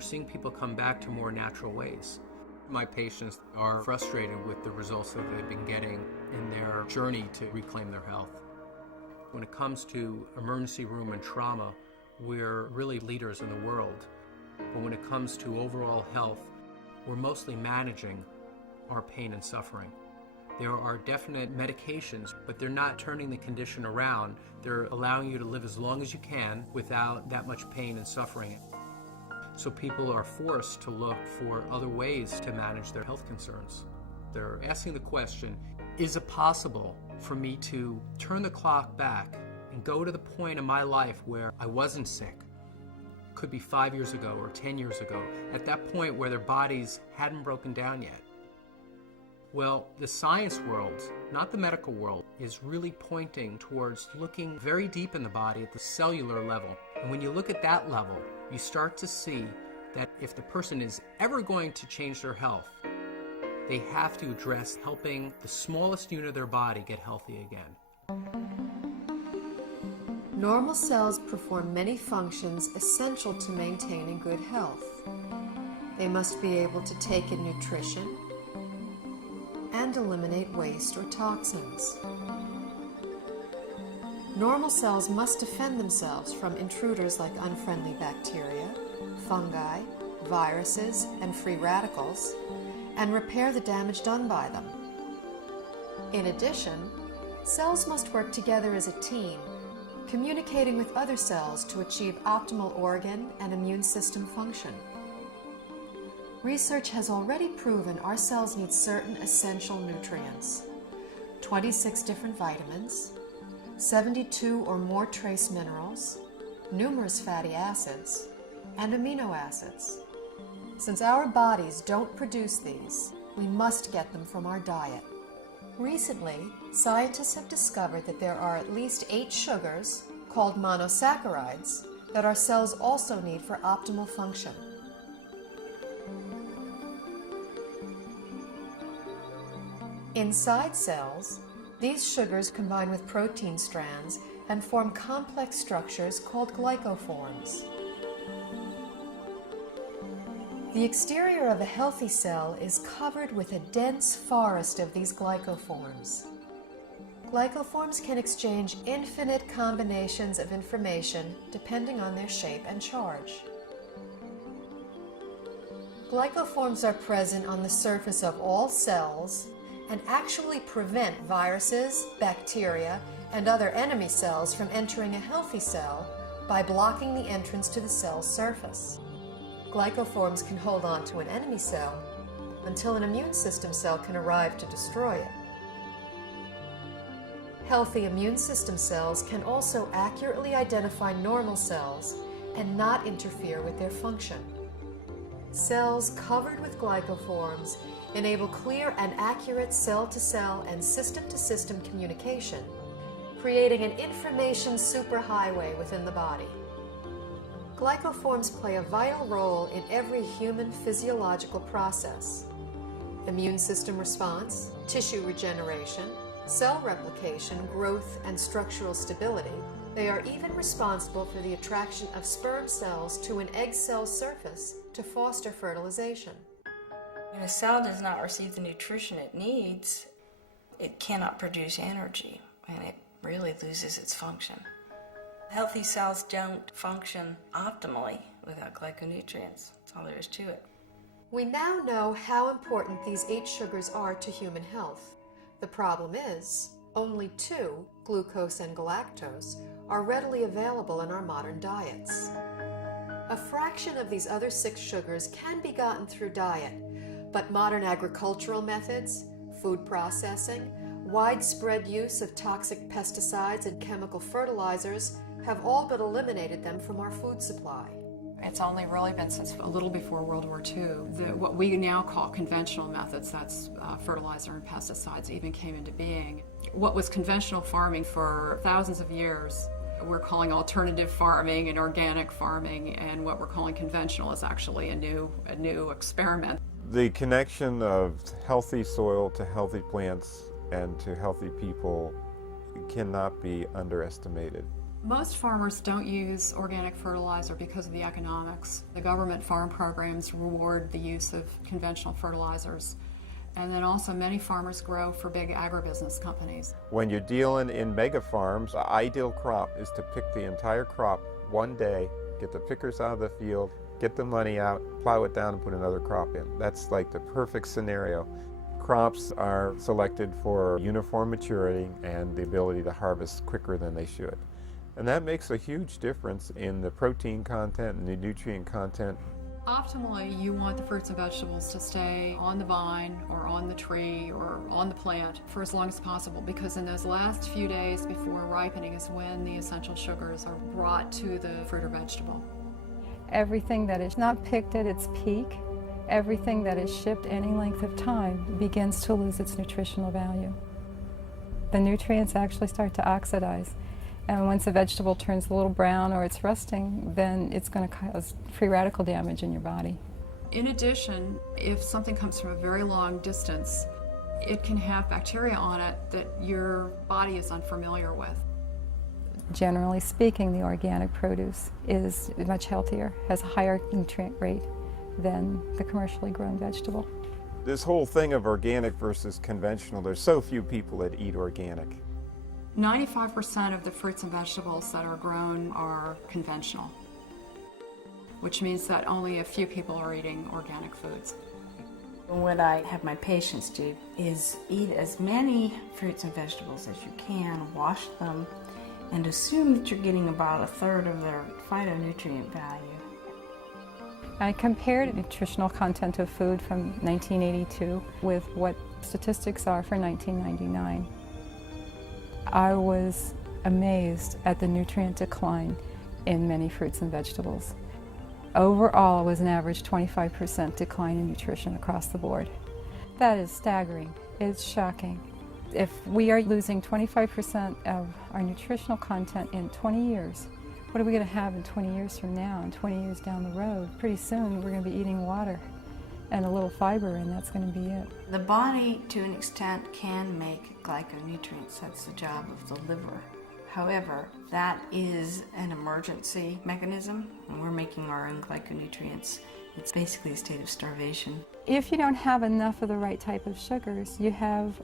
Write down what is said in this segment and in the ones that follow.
we're seeing people come back to more natural ways. My patients are frustrated with the results that they've been getting in their journey to reclaim their health. When it comes to emergency room and trauma, we're really leaders in the world. But when it comes to overall health, we're mostly managing our pain and suffering. There are definite medications, but they're not turning the condition around. They're allowing you to live as long as you can without that much pain and suffering. So people are forced to look for other ways to manage their health concerns. They're asking the question, is it possible for me to turn the clock back and go to the point in my life where I wasn't sick? Could be 5 years ago or 10 years ago, at that point where their bodies hadn't broken down yet. Well, the science world, not the medical world, is really pointing towards looking very deep in the body at the cellular level. And when you look at that level, you start to see that if the person is ever going to change their health, they have to address helping the smallest unit of their body get healthy again. Normal cells perform many functions essential to maintaining good health. They must be able to take in nutrition and eliminate waste or toxins. Normal cells must defend themselves from intruders like unfriendly bacteria, fungi, viruses, and free radicals, and repair the damage done by them. In addition, cells must work together as a team, communicating with other cells to achieve optimal organ and immune system function. Research has already proven our cells need certain essential nutrients, 26 different vitamins, 72 or more trace minerals, numerous fatty acids, and amino acids. Since our bodies don't produce these, we must get them from our diet. Recently, scientists have discovered that there are at least 8 sugars, called monosaccharides, that our cells also need for optimal function. Inside cells, these sugars combine with protein strands and form complex structures called glycoforms. The exterior of a healthy cell is covered with a dense forest of these glycoforms. Glycoforms can exchange infinite combinations of information depending on their shape and charge. Glycoforms are present on the surface of all cells and actually prevent viruses, bacteria, and other enemy cells from entering a healthy cell by blocking the entrance to the cell's surface. Glycoforms can hold on to an enemy cell until an immune system cell can arrive to destroy it. Healthy immune system cells can also accurately identify normal cells and not interfere with their function. Cells covered with glycoforms enable clear and accurate cell-to-cell and system-to-system communication, creating an information superhighway within the body. Glycoforms play a vital role in every human physiological process: immune system response, tissue regeneration, cell replication, growth, and structural stability. They are even responsible for the attraction of sperm cells to an egg cell surface to foster fertilization. When a cell does not receive the nutrition it needs, it cannot produce energy, and it really loses its function. Healthy cells don't function optimally without glyconutrients. That's all there is to it. We now know how important these 8 sugars are to human health. The problem is, only 2, glucose and galactose, are readily available in our modern diets. A fraction of these other 6 sugars can be gotten through diet, but modern agricultural methods, food processing, widespread use of toxic pesticides and chemical fertilizers have all but eliminated them from our food supply. It's only really been since a little before World War II that what we now call conventional methods, that's fertilizer and pesticides, even came into being. What was conventional farming for thousands of years, we're calling alternative farming and organic farming, and what we're calling conventional is actually a new experiment. The connection of healthy soil to healthy plants and to healthy people cannot be underestimated. Most farmers don't use organic fertilizer because of the economics. The government farm programs reward the use of conventional fertilizers. And then also many farmers grow for big agribusiness companies. When you're dealing in mega farms, the ideal crop is to pick the entire crop one day, get the pickers out of the field, get the money out, plow it down and put another crop in. That's like the perfect scenario. Crops are selected for uniform maturity and the ability to harvest quicker than they should. And that makes a huge difference in the protein content and the nutrient content. Optimally, you want the fruits and vegetables to stay on the vine or on the tree or on the plant for as long as possible, because in those last few days before ripening is when the essential sugars are brought to the fruit or vegetable. Everything that is not picked at its peak, everything that is shipped any length of time begins to lose its nutritional value. The nutrients actually start to oxidize. And once a vegetable turns a little brown or it's rusting, then it's going to cause free radical damage in your body. In addition, if something comes from a very long distance, it can have bacteria on it that your body is unfamiliar with. Generally speaking, the organic produce is much healthier, has a higher nutrient rate than the commercially grown vegetable. This whole thing of organic versus conventional, there's so few people that eat organic. 95% of the fruits and vegetables that are grown are conventional, which means that only a few people are eating organic foods. What I have my patients do is eat as many fruits and vegetables as you can, wash them, and assume that you're getting about a third of their phytonutrient value. I compared nutritional content of food from 1982 with what statistics are for 1999. I was amazed at the nutrient decline in many fruits and vegetables. Overall, it was an average 25% decline in nutrition across the board. That is staggering. It's shocking. If we are losing 25% of our nutritional content in 20 years, what are we going to have in 20 years from now and 20 years down the road? Pretty soon we're going to be eating water and a little fiber, and that's going to be it. The body, to an extent, can make glyconutrients. That's the job of the liver. However, that is an emergency mechanism, and we're making our own glyconutrients. It's basically a state of starvation. If you don't have enough of the right type of sugars, you have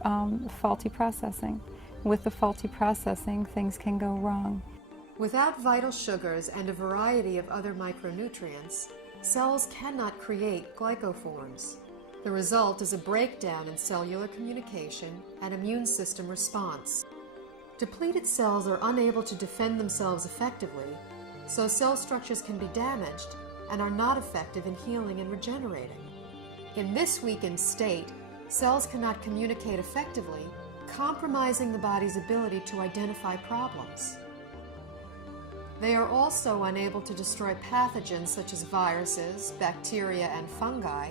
faulty processing. With the faulty processing, things can go wrong. Without vital sugars and a variety of other micronutrients, cells cannot create glycoforms. The result is a breakdown in cellular communication and immune system response. Depleted cells are unable to defend themselves effectively, so cell structures can be damaged and are not effective in healing and regenerating. In this weakened state, cells cannot communicate effectively, compromising the body's ability to identify problems. They are also unable to destroy pathogens such as viruses, bacteria, and fungi,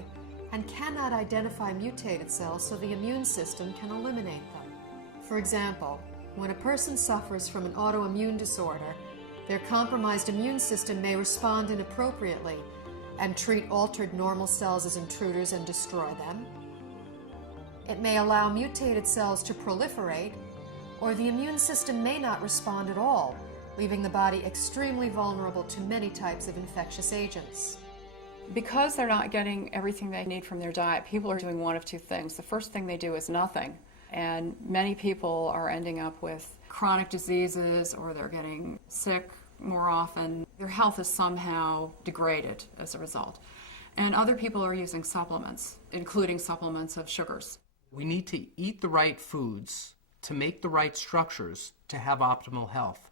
and cannot identify mutated cells so the immune system can eliminate them. For example, when a person suffers from an autoimmune disorder, their compromised immune system may respond inappropriately and treat altered normal cells as intruders and destroy them. It may allow mutated cells to proliferate, or the immune system may not respond at all, leaving the body extremely vulnerable to many types of infectious agents. Because they're not getting everything they need from their diet, people are doing one of two things. The first thing they do is nothing, and many people are ending up with chronic diseases, or they're getting sick more often. Their health is somehow degraded as a result. And other people are using supplements, including supplements of sugars. We need to eat the right foods to make the right structures to have optimal health.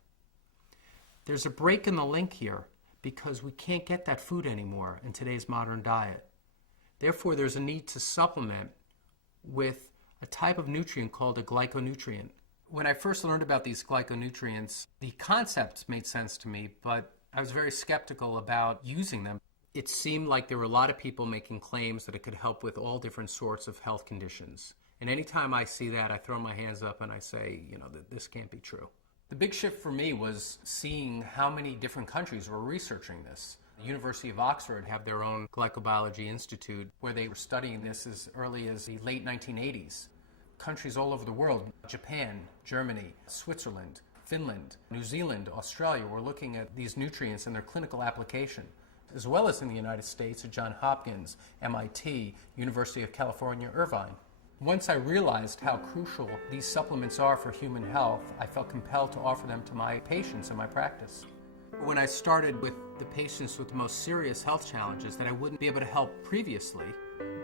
There's a break in the link here because we can't get that food anymore in today's modern diet. Therefore, there's a need to supplement with a type of nutrient called a glyconutrient. When I first learned about these glyconutrients, the concepts made sense to me, but I was very skeptical about using them. It seemed like there were a lot of people making claims that it could help with all different sorts of health conditions. And anytime I see that, I throw my hands up and I say, this can't be true. The big shift for me was seeing how many different countries were researching this. The University of Oxford have their own glycobiology institute where they were studying this as early as the late 1980s. Countries all over the world, Japan, Germany, Switzerland, Finland, New Zealand, Australia were looking at these nutrients and their clinical application, as well as in the United States at Johns Hopkins, MIT, University of California, Irvine. Once I realized how crucial these supplements are for human health, I felt compelled to offer them to my patients in my practice. When I started with the patients with the most serious health challenges that I wouldn't be able to help previously,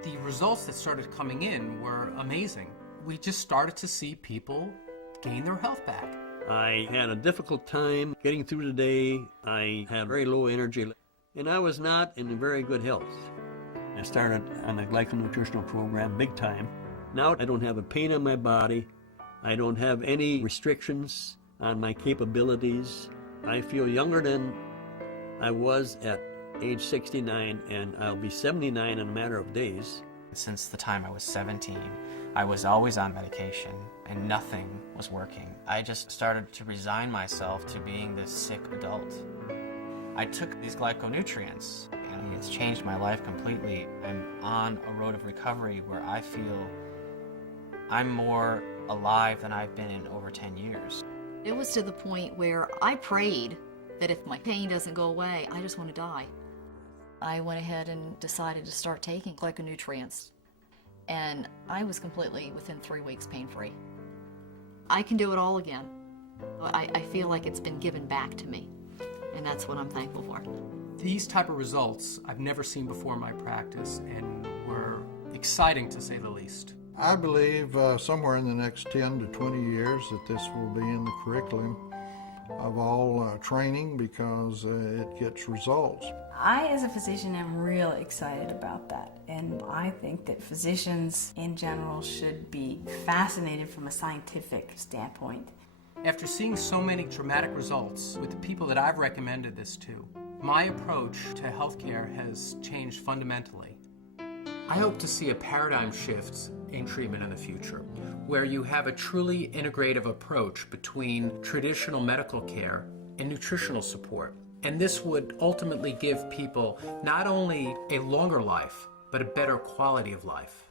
the results that started coming in were amazing. We just started to see people gain their health back. I had a difficult time getting through the day. I had very low energy, and I was not in very good health. I started on the Glyconutritional program big time. Now I don't have a pain in my body. I don't have any restrictions on my capabilities. I feel younger than I was at age 69, and I'll be 79 in a matter of days. Since the time I was 17, I was always on medication and nothing was working. I just started to resign myself to being this sick adult. I took these glyconutrients and it's changed my life completely. I'm on a road of recovery where I feel I'm more alive than I've been in over 10 years. It was to the point where I prayed that if my pain doesn't go away, I just want to die. I went ahead and decided to start taking glyconutrients, and I was completely, within 3 weeks, pain-free. I can do it all again. I feel like it's been given back to me, and that's what I'm thankful for. These type of results I've never seen before in my practice and were exciting to say the least. I believe somewhere in the next 10 to 20 years that this will be in the curriculum of all training because it gets results. I, as a physician, am real excited about that. And I think that physicians in general should be fascinated from a scientific standpoint. After seeing so many dramatic results with the people that I've recommended this to, my approach to healthcare has changed fundamentally. I hope to see a paradigm shift in treatment in the future, where you have a truly integrative approach between traditional medical care and nutritional support. And this would ultimately give people not only a longer life, but a better quality of life.